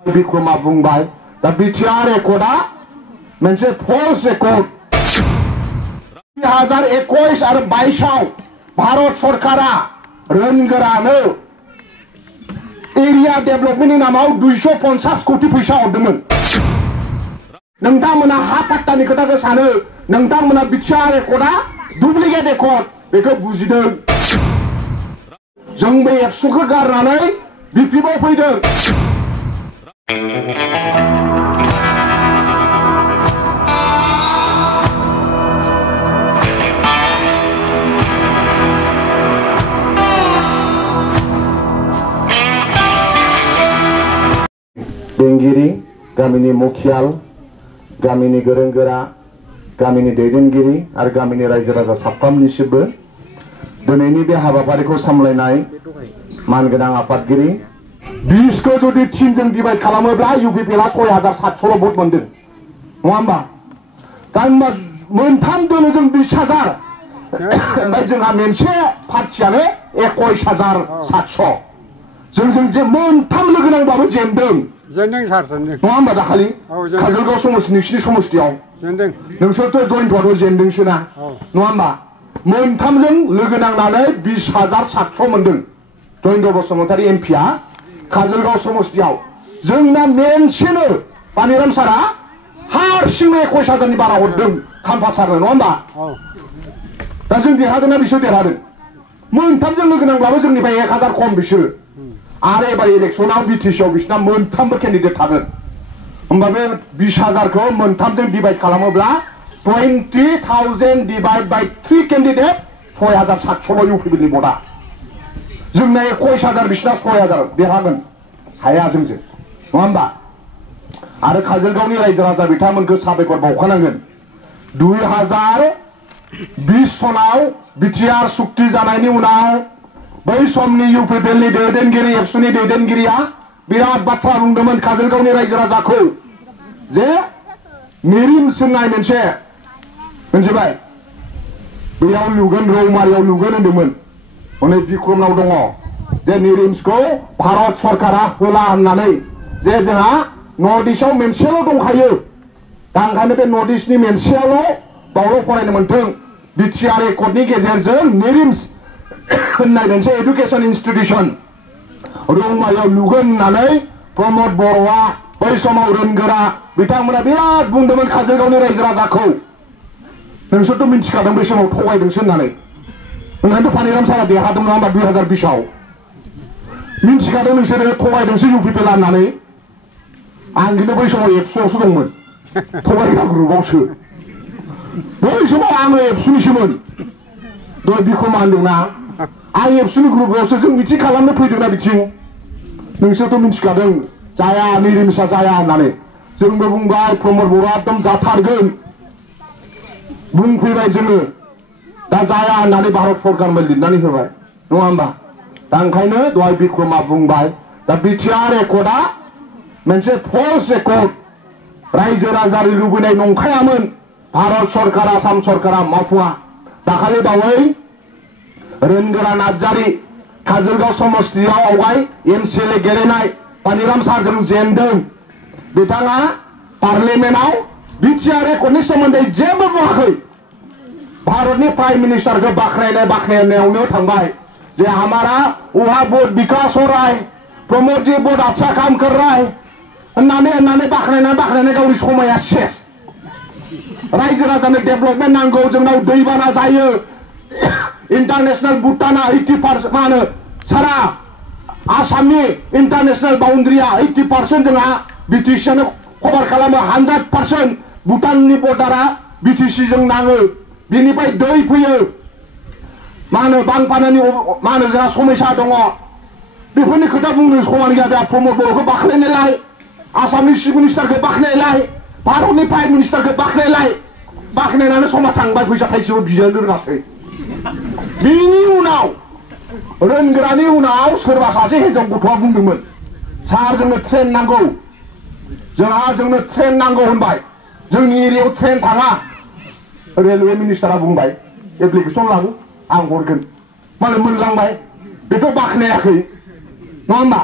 बिक्रमा बुंबाय दा बिटिआर एकर्डआ मोनसे फल्स एकर्ड 2021 आरो 22 आव भारत सरकारा रोनगोरानो एरिया डेभलपमेन्टनि नामाव 250 कोटी फैसा हरदोंमोन। नोंथांमोना हा पाट्टानि खोथाखौ सानो, नोंथांमोना बिटिआर एकर्डआ डुप्लिकेट एकर्ड बेखौ बुजिदों। जों बे एबसुखौ गारनानै बिपिआव फैदों। बेंगिरि, गामिनि मुखियाल, गामिनि गोरों गोरा, गामिनि दैदेनगिरि आरो गामिनि रायजो राजा साफ्रोमनिसिमबो दिनैनि बे हाबाफारिखौ सामलायनाय मानगोनां आफादगिरि 20 को जुदि 3 जों डिवाइड खालामोब्ला इउपिपिएलआ 6700 भट मोनदों नङा होमबा? दा होमबा मोनथाम दोलो जों 20,000 ओमफ्राय जोंहा मोनसे पार्टियानो 21,700 जों जे मोनथाम लोगो नांबाबो जेनदों सार जेनदों नङा होमबा? दाखालि काजलगाव समस्ति नोंसिनि समस्तियाव जेनदों नोंसोरथ' जयन्तआथ' जेनदोंसो ना नङा होमबा? मोनथामजों लोगो नांनानै 20,700 मोनदों जयन्त बसुमतारी एमपिआ काजलगाव समस्तियाव। जोंना मेनसेनो पानिराम सारा हारसिंनो 21,000नि बारा हरदों खाम्फा सारनो नङा होमबा? दा जों देरहादोंना बिसोर देरहादों? मोनथामजों लोगो नांब्लाबो जोंनिफ्राय 1000 खम बिसोरो। आरो एबार इलेक्सनाव बिटिसिआव बिसिना मोनथामबो केन्डिडेट थागोन। होमबा बे 20,000खौ मोनथामजों डिवाइड खालामोब्ला 20,000 डिवाइड बाय 3 केन्डिडेट 6,700 इउपिपिएलनि भटआ। जोंना 21,000 बिसिना 6,000 देरहागोन हाया जोंजों नङा होमबा? आरो काजलगावनि रायजो राजा बिथांमोनखौ साबायखर बावखानांगोन। 2020 सनाव बिटिआर सुक्ति जानायनि उनाव बै समनि इउपिपिएलनि दैदेनगिरि एबसुनि दैदेनगिरिया बिराद बाथ्रा बुंदोंमोन काजलगावनि रायजो राजाखौ जे निरिम्स होननाय मोनसे मोनथिबाय बेयाव लुगोन रौमारियाव लुगोन होनदोंमोन। हनै बिक्रमनाव दङ जे निरिम्सखौ भारत सरकारा होला होननानै जे जोंहा नर्थ इस्टआव मोनसेल' दंखायो दा ओंखायनो बे नर्थ इस्टनि मोनसेयावल' बावल' फरायनो मोनथों। बिटिआर एकर्डनि गेजेरजों निरिम्स होननाय मोनसे एडुकेसन इन्स्टिटिउसन रौमारियाव लुगोन होननानै प्रमद बर'आ बै समाव रोनगोरा बिथांमोना बिराद बुंदोंमोन काजलगावनि रायजो राजाखौ। नोंसोरथ' मिन्थिखादों बै समाव थगायदोंसो होननानै। ओंखायनोथ' पानिराम सारा देरहादों नङा होमबा? 2020 आव मिन्थिखादों नोंसोरो थगायदोंसो इउपिपिएलआ होननानै। आं खिन्थु बै समाव एबसुआवसो दंमोन थगायग्रा ग्रुपआवसो। बै समाव आङो एबसुनिसोमोन। दहाय बिक्रमा होनदोंना आं एबसुनि ग्रुपआवसो जों मिटिं खालामनो फैदोंना बिथिं। नोंसोरथ' मिन्थिखादों जाया निरिम्सआ जाया होननानै। जोंबो बुंबाय प्रमद बर'आ एकदम जाथारगोन बुंफैबाय जोङो दा जाया होननानै भारत सरकारनो लिरनानै होबाय नङा होमबा? दा ओंखायनो दहाय बिक्रमा बुंबाय दा बिटिआर एकर्डआ मोनसे फल्स एकर्ड रायजो राजानि लुबैनाय नंखायामोन। भारत सरकार आसाम सरकारा मावफुङा। दाखालि बावै रोनगोरा नार्जारी काजलगाव समस्तियाव आवगाय एमसिएलए गेलेनाय पानिराम सारजों जेनदों। बिथाङा पार्लियामेन्टआव बिटिआर एकर्डनि सोमोन्दै जेबो बुङाखै। भारतनि प्राइम मिनिस्टारखौ बाख्नायनायावनो थांबाय जे हमारा वहाँ बहुत विकास हो रहा है, प्रमोद जी बहुत अच्छा काम कर रहा है होननानै बाख्नायनानै गावनि समाया सेस। रायजो राजानो डेभलपमेन्ट नांगौ, जोंनाव दैबाना जायो, इंटरनेशनल भुटाना 80% मा होनो सारा आसामनि इंटरनेशनल बाउंड्रिया 80% जोंहा बिटिसिआनो कभार खालामो। 100% भुटाननि बर्डारा बिटिसिजों नाङो। बिनिफ्राय दै फैयो मा होनो बांपानानि मा होनो जोंहा समस्या दङ। बेफोरनि खोथा बुंनो समान गैया। बे प्रमद बर'खौ बाख्नायनायलाय, आसामनि चिफ मिनिस्टारखौ बाख्नायलाय, भारतनि प्राइम मिनिस्टारखौ बाख्नायनानै समा थांबाय फैसा थाइसेबो बिजानो रोङासै। बिनि उनाव रोनगोरानि उनाव सोरबा सासे हिनजाव गथ'आ बुंदोंमोन सार जोंनो ट्रेन नांगौ, जोंनो ट्रेन नांगौ होनबाय। जोंनि एरियायाव ट्रेन थाङा। रेलवे मिनिस्टारा बुंबाय एप्लिकेसन लाङो आं हरगोन। मालाय मोनलांबाय बेथ' बाख्नायाखै नङा होमबा?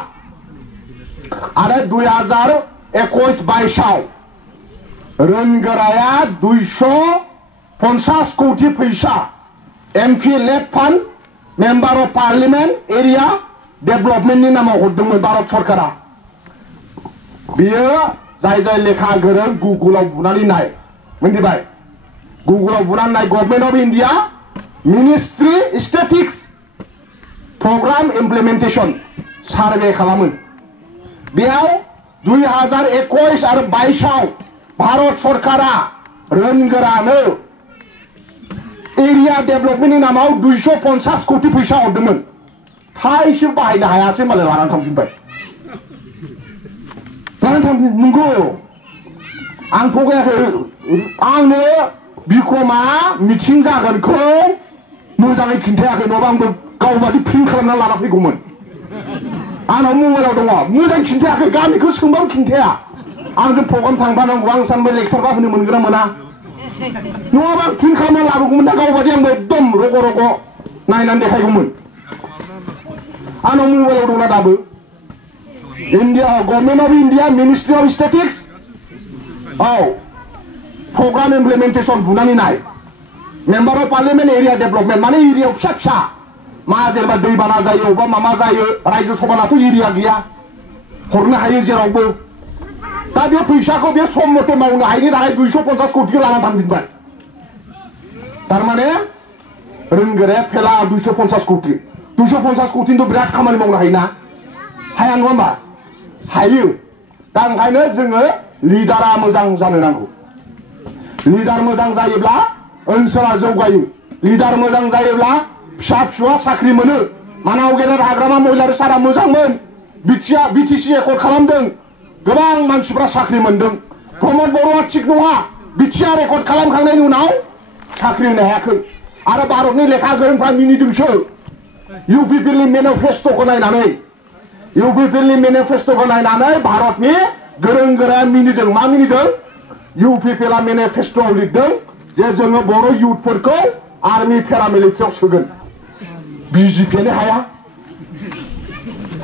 आरो 2021-22 रोनगोराया 250 कोटी फैसा MP LAD fund member of parliament area डेभलपमेन्टनि नामाव हरदोंमोन भारत सरकारा बियो जाय जाय लेखा गोरों गुगलाव बुनानै नाय मोनथिबाय गुगलाव बुनानै नाय government of India ministry statistics programme implementation survey खालामो बेयाव 2021 आरो 22 भारत सरकारा रोनगोरानो एरिया डेभलपमेन्टनि नामाव 250 कोटी फैसा हरदोंमोन थाइसे बाहायनो हायासै मालाय लानानै थांफिनबाय नंगौ आं थगायाखै आंनो बिक्रमा मिटिं जागोनखौ मोजाङै खिन्थायाखै नङाबा आंबो गावबादि प्रिन्ट खालामना लाना फैगौमोन आंनाव मबाइलाव दङ मोजां खिन्थायाखै गामिखौ सोंबाबो खिन्थाया आंजों प्रग्राम थांफानांगौ आं सानबाय लेक्सारबा होनो मोनगोन ना मोना नङाबा आं प्रिन्ट खालामना लाबोगौमोन ना गावबादि आंबो एकदम रग' रग' नायनानै देखायगौमोन आंनाव मबाइलाव दंना दाबो India, Government of India, Ministry of Statistics, program implementation बुनानै नाय Member of Parliament Area Development माने एरियायाव फिसा फिसा मा जेनेबा दैबाना जायो अबा मामा जायो रायजो सभानाथ' एरिया गैया हरनो हायो जेरावबो दा बे फैसाखौ बे सम मथे मावनो हायिनि थाखाय 250 कोटिखौ लानानै थांफिनबाय थारमाने रोनगोराया फेला 250 कोटि 250 कोटिनिथ' बिराद खामानि मावनो हायोना हाया नङा होमबा हायो दा ओंखायनो जोङो लिडारा मोजां जानो नांगौ लिडार मोजां जायोब्ला ओनसोला जौगायो लिडार मोजां जायोब्ला फिसा फिसौआ साख्रि मोनो मानाव गेदेर हाग्रामा महिलारि सारा मोजांमोन बिटिसि एकर्ड खालामदों गोबां मानसिफ्रा साख्रि मोनदों प्रमद बर'आ थिग नङा बिटिआर एकर्ड खालामखांनायनि उनाव साख्रि होनो हायाखै आरो भारतनि लेखा गोरोंफ्रा मिनिदोंसो इउपिपिएलनि मेनिफेस्ट'खौ नायनानै इउपिपिएलनि मेनिफेस्ट'खौ नायनानै भारतनि गोरों गोराया मिनिदों मा मिनिदों इउपिपिएलआ मेनिफेस्ट'आव लिरदों जे जोङो बर' इउथफोरखौ आर्मि पेरामिलिटारियाव सोगोन बिजेपिआनो हाया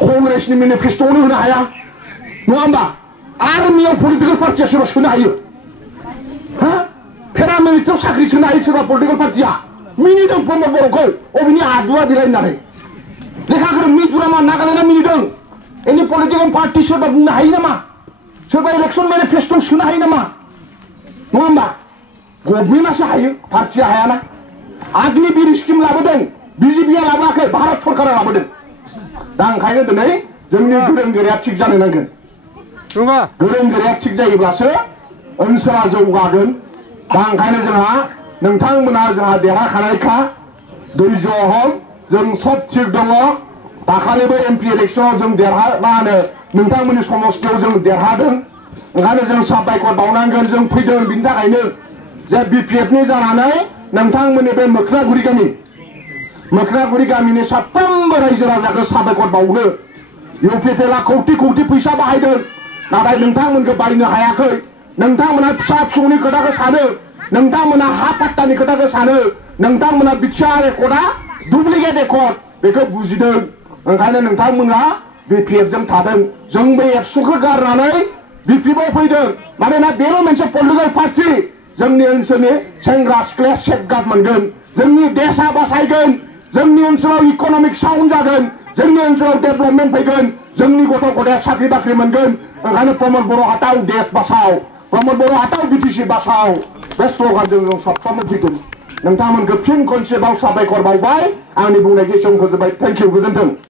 कंग्रेसनि मेनिफेस्ट'आवनो होनो हाया नङा होमबा आर्मियाव पलिटिकेल पार्टिया सोरबा सोनो हायो पेरामिलिटारियाव साख्रि सोनो हायो सोरबा पलिटिकेल पार्टिया मिनिदों प्रमद बर'खौ अबेनि आदुआ बिलाइ होननानै लेखा गोरों मिज'रामा नागालेण्डआ मिनिदों एनि पलिटिकेल पार्टि सोरबा बुंनो हायो नामा सोरबा इलेक्सन मेनिफेस्ट'आव सोनो हायो नामा नङा होमबा गभर्नमेन्टआसो हायो पार्टिया हायाना आग्निवीर स्किम लाबोदों बिजेपिआ लाबोआखै भारत सरकारा लाबोदों दा ओंखायनो दिनै जोंनि गोरों गोराया थिग जानो नांगोन गोरों गोराया थिग जायोब्लासो ओनसोला जौगागोन दा ओंखायनो जोंहा नोंथांमोना जोंहा देरहाखानायखा धैर्य हक जों सब थिग दङ दाखालिबो एमपि इलेक्सनाव जों मा होनो नोंथांमोननि समस्थियाव जों देरहादों ओंखायनो जों साबायखर बावनांगोन जों फैदों बिनि थाखायनो जे बिपिएफनि जानानै नोंथांमोननि बे मोख्रागुरि गामिनि साफ्रोमबो रायजो राजाखौ साबायखर बावनो इउपिपिएलआ कौटि कौटि फैसा बाहायदों नाथाय नोंथांमोनखौ बायनो हायाखै नोंथांमोना फिसा फिसौनि खोथाखौ सानो नोंथांमोना हा पाट्टानि खोथाखौ सानो नोंथांमोना बिटिआर एकर्डआ डुप्लिकेट एकर्ड बेखौ बुजिदों ओंखायनो नोंथांमोना बिपिएफजों थादों जों बे एबसुखौ गारनानै बिपिएफआव फैदों मानोना बेल' मोनसे पलिटिकेल पार्टि जोंनि ओनसोलनि सेंग्रा सिख्लाया सेफगार्ड मोनगोन जोंनि देशआ बासायगोन जोंनि ओनसोलाव इक'नमिक साउन्ड जागोन जोंनि ओनसोलाव डेभलपमेन्ट फैगोन जोंनि गथ' गथाया साख्रि बाख्रि मोनगोन ओंखायनो प्रमद बर' हाथाव देश बासाव प्रमद बर' हाथाव बिटिसि बासाव बे स्ल'गानजों जों साफ्रोमबो फैगोन नोंथांमोनखौ फिन खनसेबाव साबायखर बावबाय आंनि बुंनायखौ एसेयावनो फोजोबबाय थेंक इउ गोजोन्थों